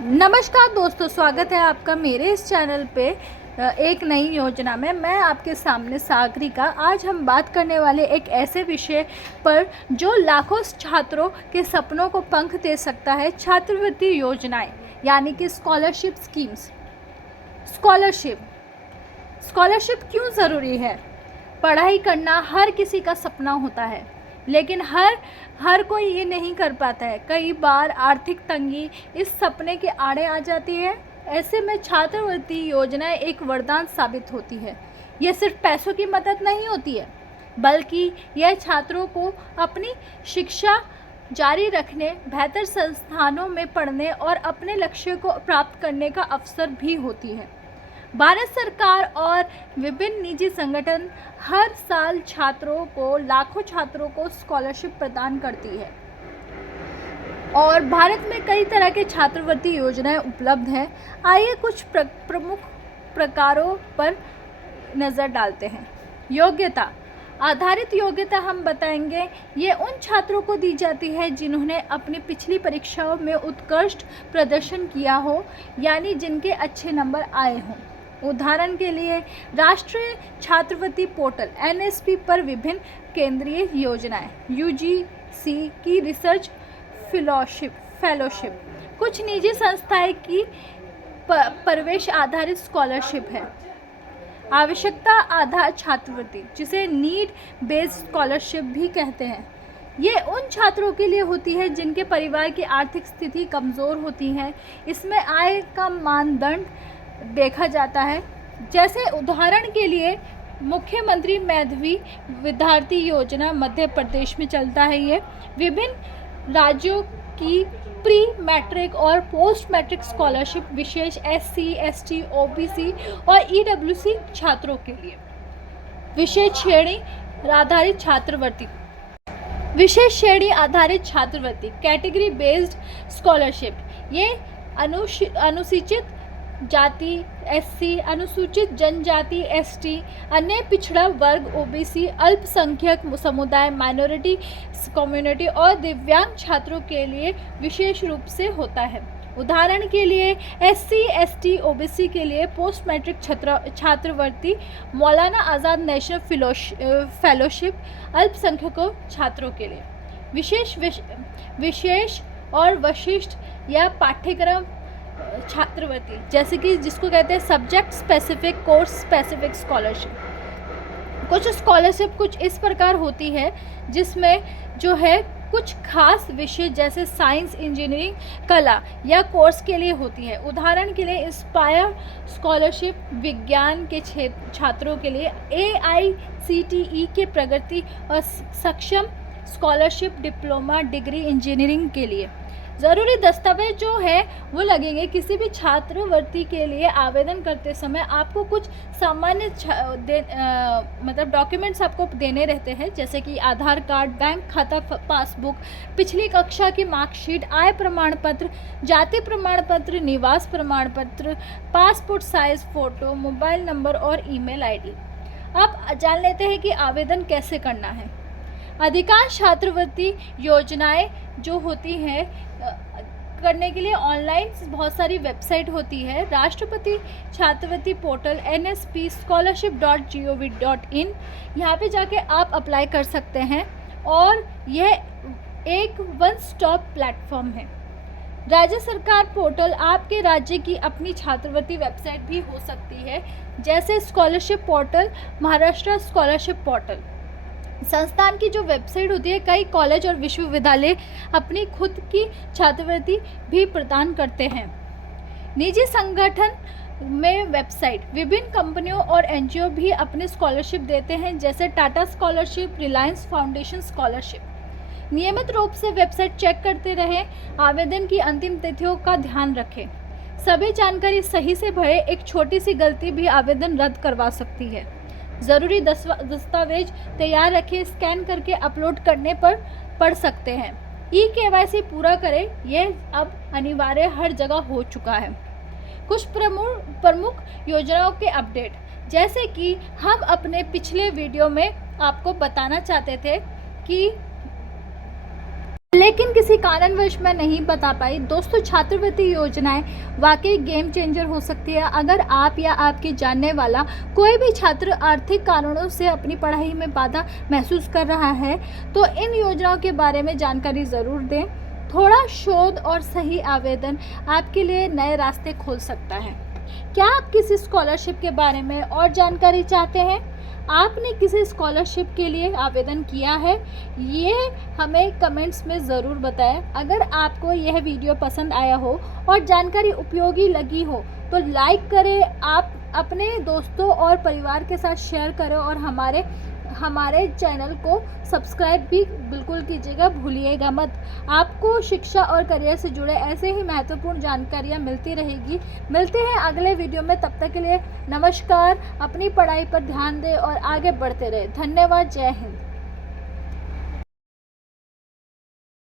नमस्कार दोस्तों, स्वागत है आपका मेरे इस चैनल पे एक नई योजना में। मैं आपके सामने सागरिका। आज हम बात करने वाले एक ऐसे विषय पर जो लाखों छात्रों के सपनों को पंख दे सकता है, छात्रवृत्ति योजनाएं यानी कि स्कॉलरशिप स्कीम्स। स्कॉलरशिप क्यों ज़रूरी है? पढ़ाई करना हर किसी का सपना होता है, लेकिन हर कोई ये नहीं कर पाता है। कई बार आर्थिक तंगी इस सपने के आड़े आ जाती है। ऐसे में छात्रवृत्ति योजनाएं एक वरदान साबित होती है। यह सिर्फ पैसों की मदद नहीं होती है, बल्कि यह छात्रों को अपनी शिक्षा जारी रखने, बेहतर संस्थानों में पढ़ने और अपने लक्ष्य को प्राप्त करने का अवसर भी होती है। भारत सरकार और विभिन्न निजी संगठन हर साल लाखों छात्रों को स्कॉलरशिप प्रदान करती है और भारत में कई तरह के छात्रवृत्ति योजनाएं उपलब्ध हैं। आइए कुछ प्रमुख प्रकारों पर नज़र डालते हैं। योग्यता आधारित योग्यता हम बताएंगे। ये उन छात्रों को दी जाती है जिन्होंने अपनी पिछली परीक्षाओं में उत्कृष्ट प्रदर्शन किया हो, यानी जिनके अच्छे नंबर आए हों। उदाहरण के लिए राष्ट्रीय छात्रवृत्ति पोर्टल NSP पर विभिन्न केंद्रीय योजनाएं, UGC की रिसर्च फेलोशिप, कुछ निजी संस्थाएं की प्रवेश आधारित स्कॉलरशिप है। आवश्यकता आधार छात्रवृत्ति, जिसे नीड बेस्ड स्कॉलरशिप भी कहते हैं, ये उन छात्रों के लिए होती है जिनके परिवार की आर्थिक स्थिति कमज़ोर होती है। इसमें आय का मानदंड देखा जाता है। जैसे उदाहरण के लिए मुख्यमंत्री मेधावी विद्यार्थी योजना मध्य प्रदेश में चलता है। ये विभिन्न राज्यों की प्री मैट्रिक और पोस्ट मैट्रिक स्कॉलरशिप विशेष SC, ST, OBC और EWC छात्रों के लिए। विशेष श्रेणी आधारित छात्रवृत्ति कैटेगरी बेस्ड स्कॉलरशिप, ये अनुसूचित जाति SC, अनुसूचित जनजाति ST, अन्य पिछड़ा वर्ग OBC, अल्पसंख्यक समुदाय माइनॉरिटी कम्युनिटी और दिव्यांग छात्रों के लिए विशेष रूप से होता है। उदाहरण के लिए SC, ST, OBC के लिए पोस्ट मैट्रिक छात्रवृत्ति, मौलाना आज़ाद नेशनल फेलोशिप, अल्पसंख्यकों छात्रों के लिए विशेष और विशिष्ट या पाठ्यक्रम छात्रवृत्ति, जैसे कि जिसको कहते हैं subject specific, course specific scholarship. कुछ स्कॉलरशिप कुछ इस प्रकार होती है जिसमें जो है कुछ खास विषय जैसे साइंस, इंजीनियरिंग, कला या कोर्स के लिए होती है। उदाहरण के लिए इंस्पायर स्कॉलरशिप विज्ञान के छात्रों के लिए, AICTE के प्रगति और सक्षम स्कॉलरशिप डिप्लोमा डिग्री इंजीनियरिंग के लिए। ज़रूरी दस्तावेज जो है वो लगेंगे। किसी भी छात्रवृत्ति के लिए आवेदन करते समय आपको कुछ सामान्य मतलब डॉक्यूमेंट्स आपको देने रहते हैं, जैसे कि आधार कार्ड, बैंक खाता पासबुक, पिछली कक्षा की मार्कशीट, आय प्रमाण पत्र, जाति प्रमाण पत्र, निवास प्रमाण पत्र, passport size photo, mobile number और ईमेल ID। अब जान लेते हैं कि आवेदन कैसे करना है। अधिकांश छात्रवृत्ति योजनाएं जो होती हैं करने के लिए ऑनलाइन बहुत सारी वेबसाइट होती है। राष्ट्रपति छात्रवृत्ति पोर्टल NSP scholarship.gov.in, यहाँ पे जाके आप अप्लाई कर सकते हैं और यह एक वन स्टॉप प्लेटफॉर्म है। राज्य सरकार पोर्टल आपके राज्य की अपनी छात्रवृत्ति वेबसाइट भी हो सकती है, जैसे scholarship portal, Maharashtra scholarship portal. संस्थान की जो वेबसाइट होती है, कई कॉलेज और विश्वविद्यालय अपनी खुद की छात्रवृत्ति भी प्रदान करते हैं। निजी संगठन में वेबसाइट, विभिन्न कंपनियों और NGO भी अपने स्कॉलरशिप देते हैं, जैसे Tata scholarship, Reliance foundation scholarship. नियमित रूप से वेबसाइट चेक करते रहें। आवेदन की अंतिम तिथियों का ध्यान रखें। सभी जानकारी सही से भरें। एक छोटी सी गलती भी आवेदन रद्द करवा सकती है। ज़रूरी दस्तावेज तैयार रखें। स्कैन करके अपलोड करने पर पढ़ सकते हैं। eKYC पूरा करें। यह अब अनिवार्य हर जगह हो चुका है। कुछ प्रमुख योजनाओं के अपडेट, जैसे कि हम अपने पिछले वीडियो में आपको बताना चाहते थे कि लेकिन किसी कारणवश मैं नहीं बता पाई। दोस्तों, छात्रवृत्ति योजनाएं वाकई गेम चेंजर हो सकती है। अगर आप या आपके जानने वाला कोई भी छात्र आर्थिक कारणों से अपनी पढ़ाई में बाधा महसूस कर रहा है तो इन योजनाओं के बारे में जानकारी ज़रूर दें। थोड़ा शोध और सही आवेदन आपके लिए नए रास्ते खोल सकता है। क्या आप किसी स्कॉलरशिप के बारे में और जानकारी चाहते हैं? आपने किसी स्कॉलरशिप के लिए आवेदन किया है? ये हमें कमेंट्स में ज़रूर बताएं। अगर आपको यह वीडियो पसंद आया हो और जानकारी उपयोगी लगी हो तो लाइक करें, आप अपने दोस्तों और परिवार के साथ शेयर करें और हमारे चैनल को सब्सक्राइब भी बिल्कुल कीजिएगा, भूलिएगा मत। आपको शिक्षा और करियर से जुड़े ऐसे ही महत्वपूर्ण जानकारियाँ मिलती रहेगी। मिलते हैं अगले वीडियो में, तब तक के लिए नमस्कार। अपनी पढ़ाई पर ध्यान दें और आगे बढ़ते रहें। धन्यवाद। जय हिंद।